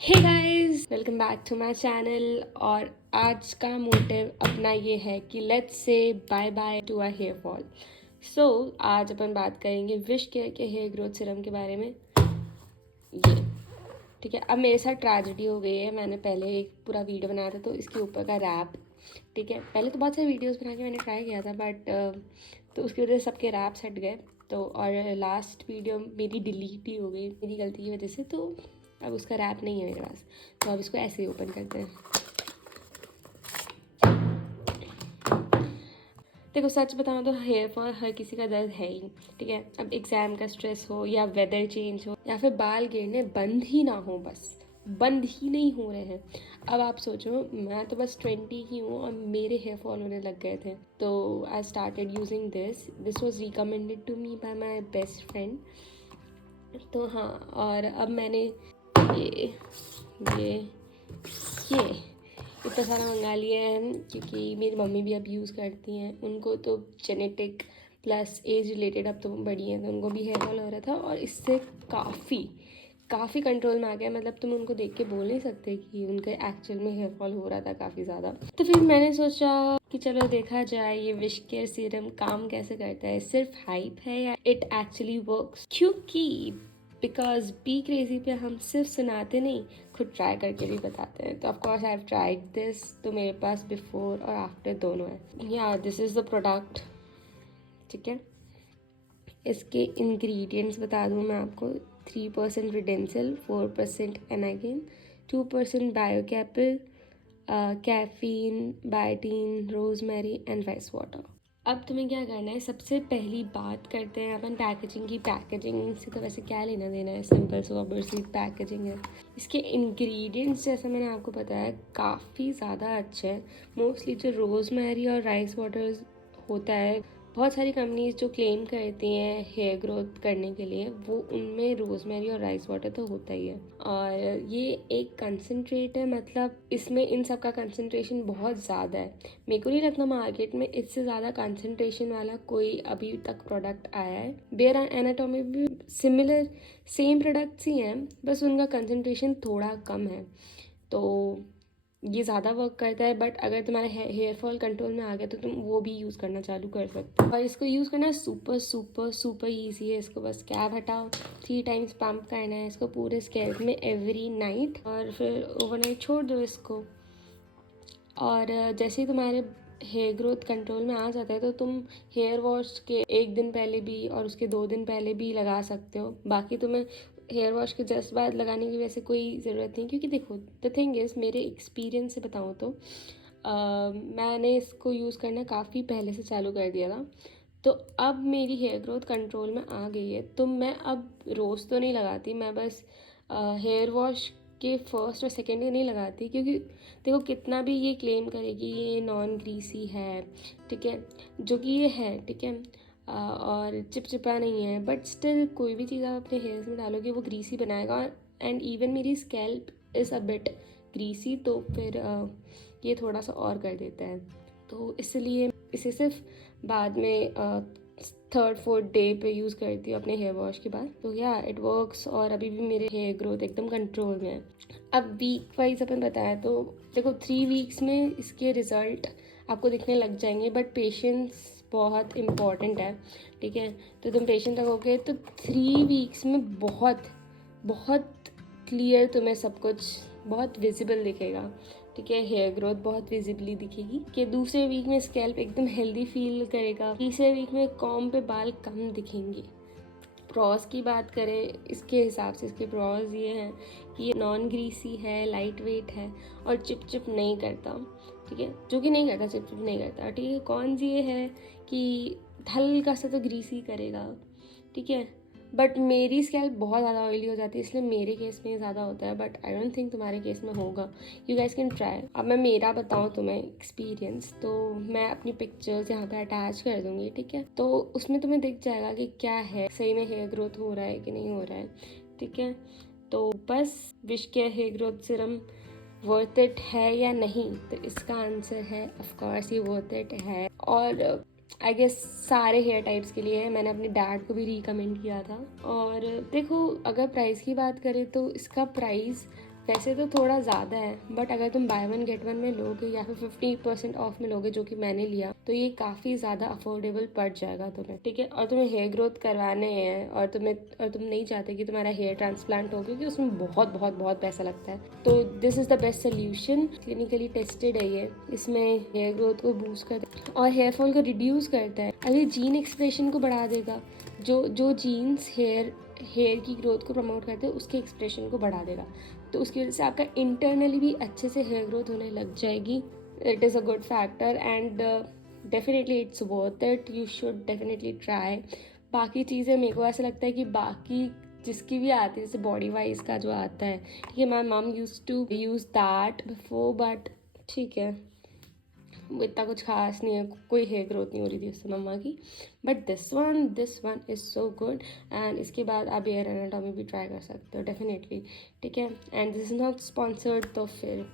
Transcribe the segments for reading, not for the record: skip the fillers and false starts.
Hey guys, welcome back to my channel. और आज का मोटिव अपना ये है कि let's say bye bye to a hair fall. So आज अपन बात करेंगे विश केयर के हेयर ग्रोथ सीरम के बारे में। ये ठीक है। अब मेरे साथ ट्रेजेडी हो गई है। मैंने पहले एक पूरा वीडियो बनाया था तो इसके ऊपर का रैप, ठीक है, पहले तो बहुत सारे वीडियोस बना के मैंने ट्राई किया था बट तो उसकी वजह से सबके रैप्स हट गए। तो और लास्ट वीडियो मेरी डिलीट ही हो गई मेरी गलती की वजह से, तो अब उसका रैप नहीं है मेरे पास। तो अब इसको ऐसे ही ओपन करते हैं। देखो सच बताऊँ तो हेयर फॉल हर किसी का दर्द है ही, ठीक है। अब एग्ज़ाम का स्ट्रेस हो या वेदर चेंज हो या फिर बाल गिरने बंद ही ना हो, बस बंद ही नहीं हो रहे हैं। अब आप सोचो, मैं तो बस 20 की हूँ और मेरे हेयर फॉल होने लग गए थे। तो I started using this was recommended to me by my best friend. तो हाँ, और अब मैंने ये ये ये इतना सारा मंगा लिया है क्योंकि मेरी मम्मी भी अब यूज़ करती हैं। उनको तो जेनेटिक प्लस एज रिलेटेड अब तो बड़ी हैं तो उनको भी हेयर फॉल हो रहा था और इससे काफ़ी कंट्रोल में आ गया। मतलब तुम उनको देख के बोल नहीं सकते कि उनके एक्चुअल में हेयर फॉल हो रहा था काफ़ी ज़्यादा। तो फिर मैंने सोचा कि चलो देखा जाए ये विश केयर सीरम काम कैसे करता है, सिर्फ हाइप है या इट एक्चुअली वर्क्स। क्योंकि बिकॉज बी क्रेजी पे हम सिर्फ सुनाते नहीं, खुद ट्राई करके भी बताते हैं। तो of course I have tried this, तो मेरे पास बिफोर और आफ्टर दोनों है। या दिस इज़ द प्रोडक्ट, ठीक है। इसके इंग्रेडिएंट्स बता दूँ मैं आपको। 3% redensyl, 4% anagain, 2% biocapil, caffeine, biotin, rosemary and rice water. अब तुम्हें क्या करना है, सबसे पहली बात करते हैं अपन पैकेजिंग की। पैकेजिंग से तो वैसे क्या लेना देना है, सिंपल सोबर सी पैकेजिंग है। इसके इंग्रेडिएंट्स जैसा मैंने आपको बताया काफ़ी ज़्यादा अच्छे हैं। मोस्टली जो रोज़मेरी और राइस वाटर होता है, बहुत सारी कंपनीज जो क्लेम करती हैं हेयर ग्रोथ करने के लिए, वो उनमें रोज़मेरी और राइस वाटर तो होता ही है। और ये एक कंसनट्रेट है, मतलब इसमें इन सब का कंसनट्रेशन बहुत ज़्यादा है। मेरे को नहीं लगता मार्केट में इससे ज़्यादा कंसनट्रेशन वाला कोई अभी तक प्रोडक्ट आया है। बेयर एनाटॉमी भी सिमिलर सेम प्रोडक्ट्स ही हैं, बस उनका कंसनट्रेशन थोड़ा कम है। तो ये ज़्यादा वर्क करता है। बट अगर तुम्हारा हेयर फॉल कंट्रोल में आ गया तो तुम वो भी यूज़ करना चालू कर सकते हो। और इसको यूज़ करना सुपर सुपर सुपर ईजी है। इसको बस कैप हटाओ, 3 टाइम्स पंप करना है इसको पूरे स्कैल्प में एवरी नाइट, और फिर ओवरनाइट छोड़ दो इसको। और जैसे ही तुम्हारे हेयर ग्रोथ कंट्रोल में आ जाता है तो तुम हेयर वॉश के 1 दिन पहले भी और उसके 2 दिन पहले भी लगा सकते हो। बाकी तुम्हें हेयर वॉश के जस्ट बाद लगाने की वैसे कोई ज़रूरत नहीं, क्योंकि देखो द थिंग इज़, मेरे एक्सपीरियंस से बताऊँ तो मैंने इसको यूज़ करना काफ़ी पहले से चालू कर दिया था। तो अब मेरी हेयर ग्रोथ कंट्रोल में आ गई है, तो मैं अब रोज़ तो नहीं लगाती। मैं बस हेयर वॉश के फर्स्ट और सेकेंड डे नहीं लगाती, क्योंकि देखो कितना भी ये क्लेम करे कि ये नॉन ग्रीसी है, ठीक है, जो कि ये है, ठीक है, और चिपचिपा नहीं है, बट स्टिल कोई भी चीज़ आप अपने हेयर्स में डालोगे वो ग्रीसी बनाएगा। एंड इवन मेरी scalp is a bit greasy, तो फिर ये थोड़ा सा और कर देता है। तो इसलिए इसे सिर्फ बाद में 3rd-4th डे पे यूज़ करती हूँ अपने हेयर वॉश के बाद। तो या इट वर्क्स, और अभी भी मेरे हेयर ग्रोथ एकदम कंट्रोल में है। अब वीक वाइज अपन बताया तो देखो 3 वीक्स में इसके रिज़ल्ट आपको दिखने लग जाएंगे, बट पेशेंस बहुत इम्पॉर्टेंट है, ठीक है। तो तुम पेशेंट रहोगे तो 3 वीक्स में बहुत बहुत क्लियर तुम्हें सब कुछ बहुत विजिबल दिखेगा, ठीक है। हेयर ग्रोथ बहुत विजिबली दिखेगी कि दूसरे वीक में स्कैल्प एकदम हेल्दी फील करेगा। तीसरे वीक में कॉम पे बाल कम दिखेंगे। प्रॉस की बात करें, इसके हिसाब से इसके प्रॉस ये हैं कि ये नॉन ग्रीसी है, लाइट वेट है और चिप चिप नहीं करता, ठीक है, जो कि नहीं करता, चिप चिप नहीं करता, ठीक है। कौन ये है कि हल्का सा तो ग्रीसी करेगा, ठीक है, बट मेरी स्कैल्प बहुत ज़्यादा ऑयली हो जाती है, इसलिए मेरे केस में ज़्यादा होता है। बट आई डोंट थिंक तुम्हारे केस में होगा। You guys can try. अब मैं मेरा बताऊँ तुम्हें एक्सपीरियंस, तो मैं अपनी पिक्चर्स यहाँ पे अटैच कर दूँगी, ठीक है। तो उसमें तुम्हें दिख जाएगा कि क्या है, सही में हेयर ग्रोथ हो रहा है कि नहीं हो रहा है, ठीक है। तो बस Wishcare hair growth serum worth it है या नहीं, तो इसका आंसर है ऑफकोर्स ये वर्थ इट है। और आई गेस सारे हेयर टाइप्स के लिए है। मैंने अपने डैड को भी रिकमेंड किया था। और देखो अगर प्राइस की बात करें तो इसका प्राइस वैसे तो थोड़ा ज़्यादा है, बट अगर तुम बाय वन गेट वन में लोगे या फिर 50% ऑफ में लोगे, जो कि मैंने लिया, तो ये काफ़ी ज़्यादा अफोर्डेबल पड़ जाएगा तुम्हें, ठीक है। और तुम्हें हेयर ग्रोथ करवाने हैं और तुम नहीं चाहते कि तुम्हारा हेयर ट्रांसप्लांट हो, क्योंकि उसमें बहुत बहुत बहुत पैसा लगता है, तो this is the best solution. Clinically tested है ये। इसमें हेयर ग्रोथ को बूस्ट करता है और हेयर फॉल को रिड्यूस करता है। अभी जीन एक्सप्रेशन को बढ़ा देगा। जो जीन्स हेयर की ग्रोथ को प्रमोट करते हैं, उसके एक्सप्रेशन को बढ़ा देगा, तो उसकी वजह से आपका इंटरनली भी अच्छे से हेयर ग्रोथ होने लग जाएगी। It is a good factor and definitely it's worth it, you should definitely try. बाकी चीज़ें मेरे को ऐसा लगता है कि बाकी जिसकी भी आती है, जैसे बॉडी वाइज का जो आता है, ठीक है, my mum used to use that before, but ठीक है, वो इतना कुछ खास नहीं है, कोई हेयर ग्रोथ नहीं हो रही थी उससे मम्मा की। But this one is so good. And इसके बाद आप हेयर एनाटॉमी भी ट्राई कर सकते हो डेफिनेटली, ठीक है। And this is not sponsored, तो फिर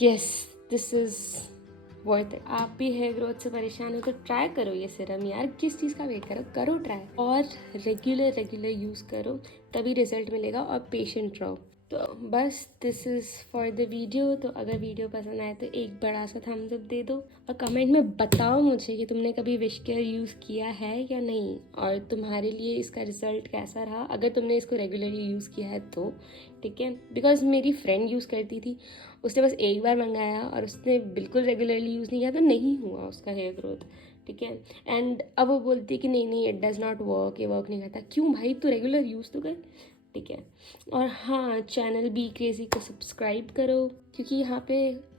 yes, this is worth it. आप भी हेयर ग्रोथ से परेशान हो तो ट्राई करो ये सीरम यार, किस चीज़ का वेट करो ट्राई, और रेगुलर यूज़ करो, तभी रिजल्ट मिलेगा, और पेशेंट रहो। तो बस this is for the video. तो अगर वीडियो पसंद आए तो एक बड़ा सा थम्स अप दे दो, और कमेंट में बताओ मुझे कि तुमने कभी विश केयर यूज़ किया है या नहीं, और तुम्हारे लिए इसका रिज़ल्ट कैसा रहा, अगर तुमने इसको रेगुलरली यूज़ किया है तो, ठीक है। बिकॉज मेरी फ्रेंड यूज़ करती थी, उसने बस एक बार मंगाया और उसने बिल्कुल रेगुलरली यूज़ नहीं किया, तो नहीं हुआ उसका हेयर ग्रोथ, ठीक है। एंड अब वो बोलती है कि नहीं इट डज़ नॉट वर्क, ये वर्क नहीं करता। क्यों भाई, तू रेगुलर यूज़ तो कर, ठीक है। और हाँ, चैनल बी क्रेज़ी को सब्सक्राइब करो, क्योंकि यहाँ पे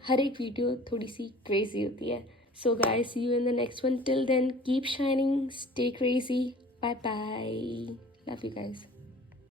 हर एक वीडियो थोड़ी सी क्रेज़ी होती है। So guys, see you in the next one, till then keep shining, stay crazy, bye bye, love you guys.